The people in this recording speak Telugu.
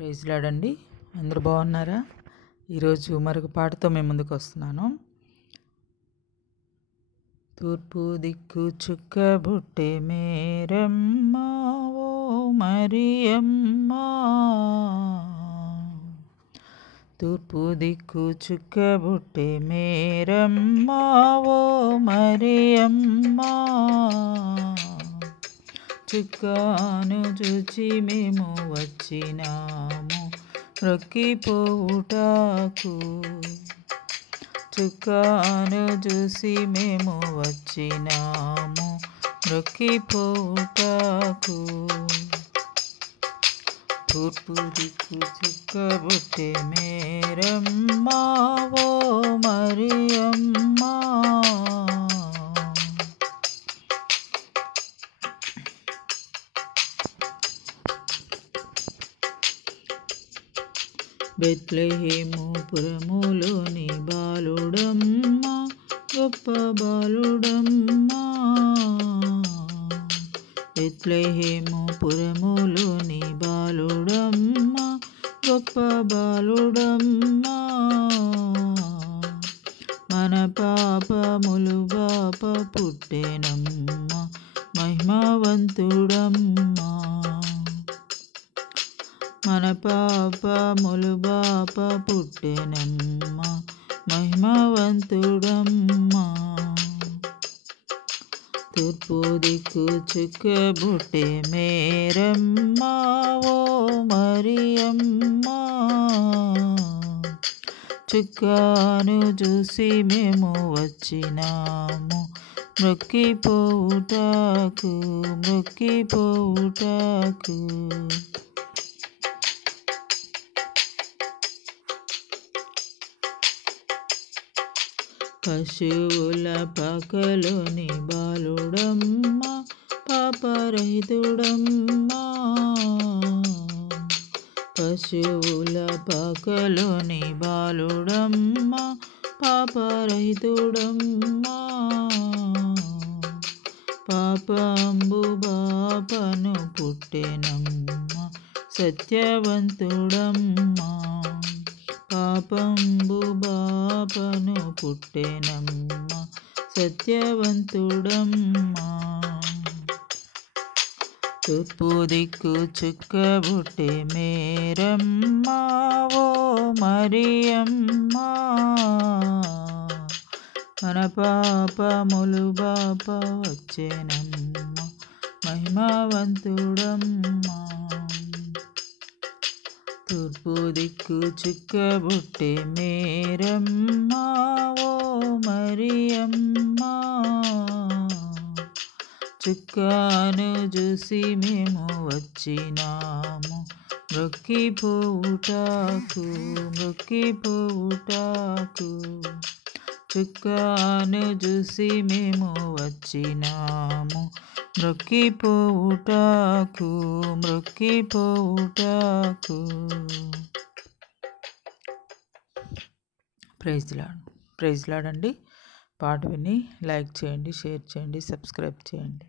ప్రైజ్ లార్డ్ అండి. అందరూ బాగున్నారా? ఈరోజు మరొక పాటతో మేము ముందుకు వస్తున్నాను. తూర్పు దిక్కు చుక్కబుట్టె మేరమ్మ ఓ మరియమ్మ, తూర్పు దిక్కు చుక్కబుట్టె మేరమ్మ ఓ మరియమ్మ, చుక్కాను చూచి మేము వచ్చినాము మొక్కిపోవుటకు, చుక్కాను చూసి మేము వచ్చినాము మొక్కిపోవుటకు. తూర్పు దిక్కు చుక్కబుట్టె మేరమ్మ ఓ మరియమ్మ, బెత్లెహేము పురములోని బాలుడమ్మ, గొప్ప బాలుడమ్మ, బెత్లెహేము పురములోని బాలుడమ్మ, గొప్ప బాలుడమ్మ, మన పాపములు బాప పుట్టెనమ్మ, మహిమవంతుడమ్మ, మన పాపములు బాప పుట్టెనమ్మ, మహిమవంతుడమ్మ. తూర్పు దిక్కు చుక్కబుట్టె మేరమ్మ ఓ మరియమ్మ, చుక్కాను చూసి మేము వచ్చినాము మొక్కిపోవుటకు, మొక్కిపోవుటకు. పశువుల పాకలోని బాలుడమ్మ, పాపరహితుడమ్మ, పశువుల పాకలోని బాలుడమ్మ, పాపరహితుడమ్మ, పాపంబు బాపను పుట్టెనమ్మ, సత్యవంతుడమ్మ, పాపంబు బాపను పుట్టెనమ్మ, సత్యవంతుడమ్మ. తూర్పు దిక్కు చుక్కబుట్టె మేరమ్మ ఓ మరియమ్మ, మన పాపములు బాప వచ్చెనమ్మ, మహిమవంతుడమ్మ. తూర్పు దిక్కు చుక్కబుట్టె మేరమ్మ ఓ మరియమ్మ, చుక్కాను చూసి మేము వచ్చినాము మొక్కిపోవుటకు, మొక్కిపోవుటకు, చుక్కాను చూసి మేము వచ్చినాము మొక్కిపోవుటకు, మొక్కిపోవుటకు. Praise Lord. ప్రైజ్ లార్డ్ అండి. పాట విని లైక్ చేయండి, షేర్ చేయండి, సబ్స్క్రైబ్ చేయండి.